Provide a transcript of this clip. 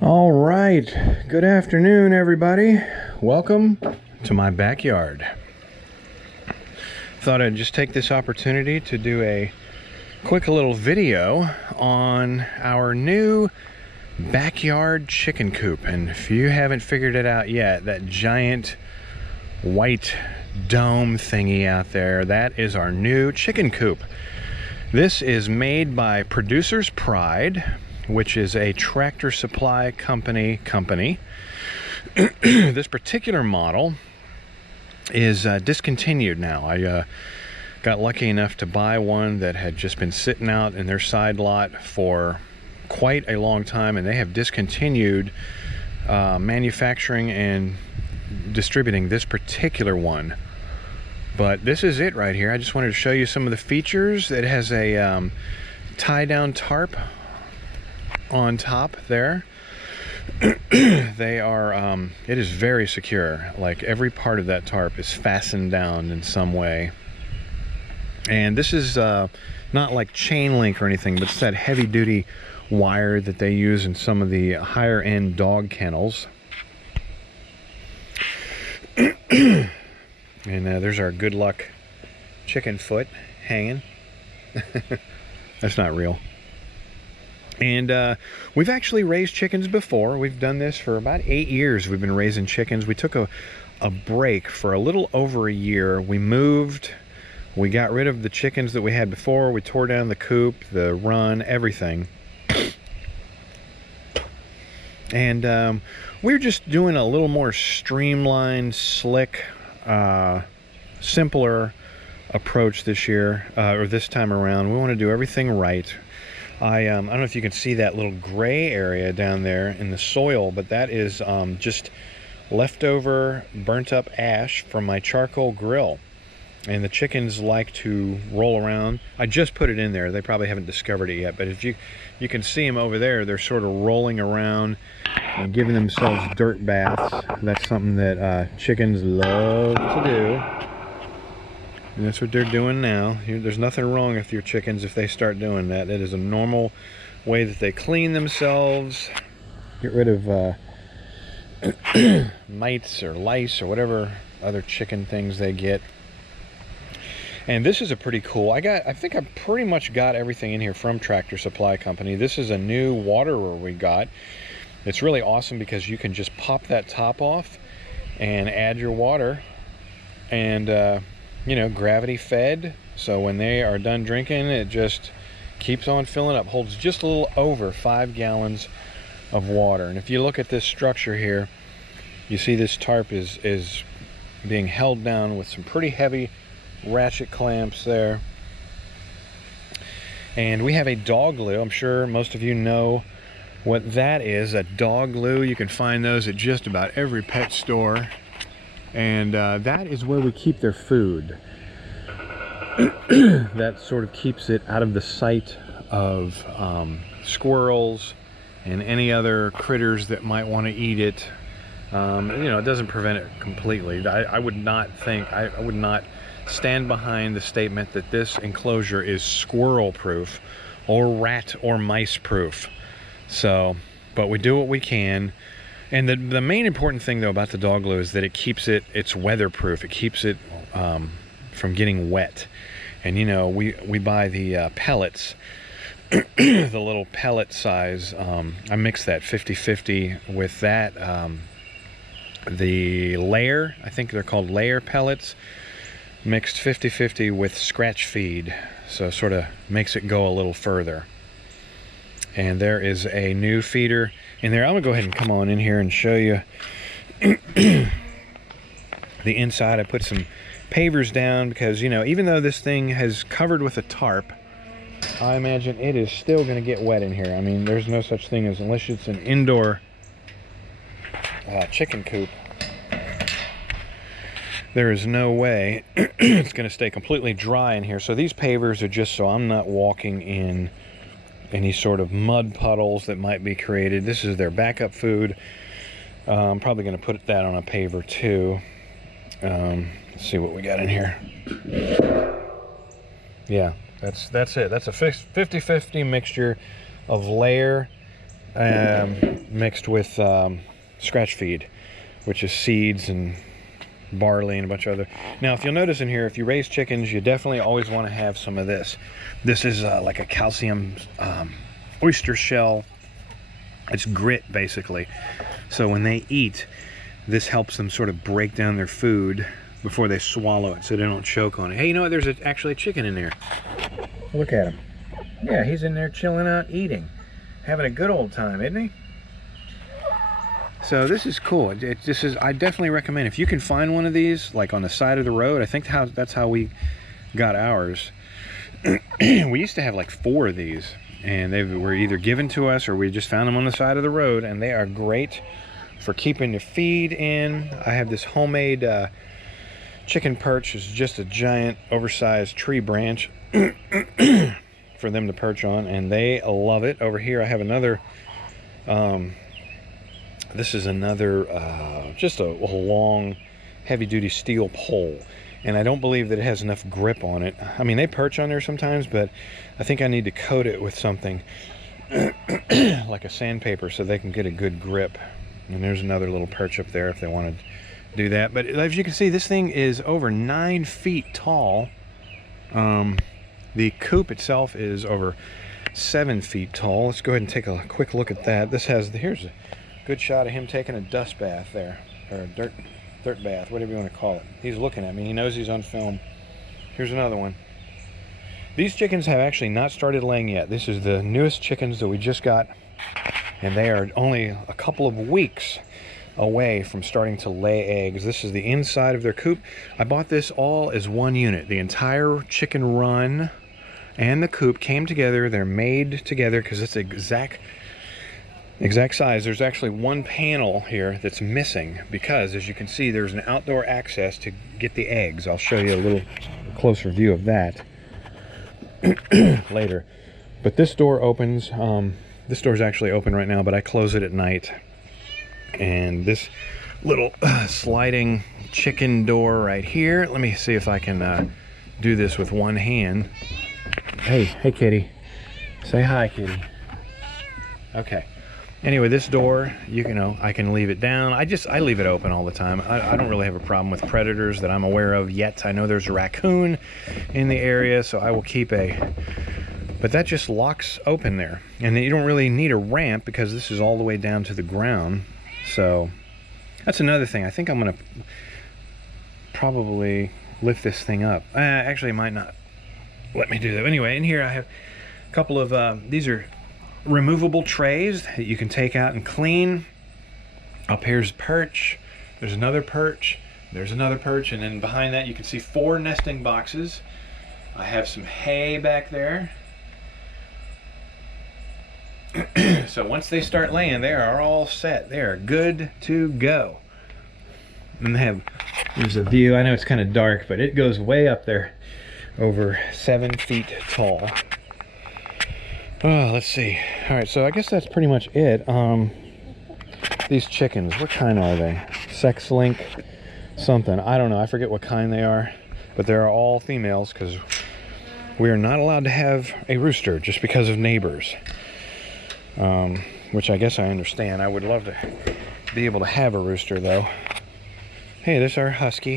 All right, good afternoon, everybody. Welcome to my backyard. Thought I'd just take this opportunity to do a quick little video on our new backyard chicken coop. And if you haven't figured it out yet, that giant white dome thingy out there, that is our new chicken coop. This is made by Producer's Pride, which is a Tractor Supply company. This particular model is discontinued now. I got lucky enough to buy one that had just been sitting out in their side lot for quite a long time, and they have discontinued manufacturing and distributing this particular one. But this is it right here. I just wanted to show you some of the features. It has a tie-down tarp on top there. They are it is very secure. Like, every part of that tarp is fastened down in some way. And this is not like chain link or anything, but it's that heavy duty wire that they use in some of the higher end dog kennels. And there's our good luck chicken foot hanging. That's not real. And we've actually raised chickens before. We've done this for about 8 years. We've been raising chickens. We took a break for a little over a year. We moved. We got rid of the chickens that we had before. We tore down the coop, the run, everything. And we were just doing a little more streamlined, slick, simpler approach this year, or this time around. We want to do everything right. I don't know if you can see that little gray area down there in the soil, but that is just leftover burnt up ash from my charcoal grill. And the chickens like to roll around. I just put it in there. They probably haven't discovered it yet, but if you can see them over there, they're sort of rolling around and giving themselves dirt baths. That's something that chickens love to do. And that's what they're doing now. There's nothing wrong with your chickens if they start doing that. That is a normal way that they clean themselves, get rid of mites or lice or whatever other chicken things they get. And this is a pretty cool, I think I pretty much got everything in here from Tractor Supply Company. This is a new waterer we got. It's really awesome because you can just pop that top off and add your water, and you know, gravity fed, so when they are done drinking, it just keeps on filling up. Holds just a little over 5 gallons of water. And if you look at this structure here, you see this tarp is being held down with some pretty heavy ratchet clamps there. And we have a dog glue. I'm sure most of you know what that is. A dog glue, you can find those at just about every pet store. And that is where we keep their food. That sort of keeps it out of the sight of squirrels and any other critters that might want to eat it. You know, it doesn't prevent it completely. I would not stand behind the statement that this enclosure is squirrel proof or rat or mice proof. So, but we do what we can. And the main important thing, though, about the dog glue is that it's weatherproof. It keeps it from getting wet. And, you know, we buy the pellets, the little pellet size. I mix that 50-50 with that. The layer, I think they're called layer pellets, mixed 50-50 with scratch feed. So sort of makes it go a little further. And there is a new feeder in there. I'm gonna go ahead and come on in here and show you the inside. I put some pavers down because, you know, even though this thing has covered with a tarp, I imagine it is still gonna get wet in here. I mean, there's no such thing as, unless it's an indoor chicken coop, there is no way it's gonna stay completely dry in here. So these pavers are just so I'm not walking in any sort of mud puddles that might be created. This is their backup food. I'm probably going to put that on a paver too. Let's see what we got in here. Yeah, that's it. That's a 50-50 mixture of layer mixed with scratch feed, which is seeds and barley and a bunch of other. Now, if you'll notice in here, if you raise chickens, you definitely always want to have some of this. This is like a calcium oyster shell. It's grit, basically. So when they eat, this helps them sort of break down their food before they swallow it, so they don't choke on it. Hey, you know what? There's actually a chicken in there. Look at him. Yeah, he's in there chilling out, eating. Having a good old time, isn't he? So this is cool. I definitely recommend, if you can find one of these, like on the side of the road. I think that's how we got ours. We used to have like 4 of these, and they were either given to us or we just found them on the side of the road, and they are great for keeping the feed in. I have this homemade chicken perch. Is just a giant oversized tree branch for them to perch on, and they love it. Over here I have another this is another just a long heavy-duty steel pole, and I don't believe that it has enough grip on it. I mean, they perch on there sometimes, but I think I need to coat it with something like a sandpaper so they can get a good grip. And there's another little perch up there if they want to do that. But as you can see, this thing is over 9 feet tall. The coop itself is over 7 feet tall. Let's go ahead and take a quick look at that. Here's a good shot of him taking a dust bath there, or a dirt bath, whatever you want to call it. He's looking at me. He knows he's on film. Here's another one. These chickens have actually not started laying yet. This is the newest chickens that we just got, and they are only a couple of weeks away from starting to lay eggs. This is the inside of their coop. I bought this all as one unit. The entire chicken run and the coop came together. They're made together because it's exact size. There's actually one panel here that's missing because, as you can see, there's an outdoor access to get the eggs. I'll show you a little closer view of that later. But this door opens. This door is actually open right now, but I close it at night. And this little sliding chicken door right here. Let me see if I can do this with one hand. Hey kitty. Say hi, kitty. Okay. Anyway, this door, I can leave it down. I leave it open all the time. I don't really have a problem with predators that I'm aware of yet. I know there's a raccoon in the area, so I will keep but that just locks open there. And you don't really need a ramp because this is all the way down to the ground. So that's another thing. I think I'm going to probably lift this thing up. Actually, it might not let me do that. Anyway, in here I have a couple of, these are removable trays that you can take out and clean. Up here's Perch. There's another Perch. There's another Perch. And then behind that you can see 4 nesting boxes. I have some hay back there. So once they start laying, they are all set. They are good to go. And there's a view. I know it's kind of dark, but it goes way up there, over 7 feet tall. Oh, let's see. All right, so I guess that's pretty much it. These chickens, what kind are they? Sex link something. I don't know. I forget what kind they are, but they're all females because we are not allowed to have a rooster just because of neighbors. Which I guess I understand. I would love to be able to have a rooster, though. Hey, this is our husky.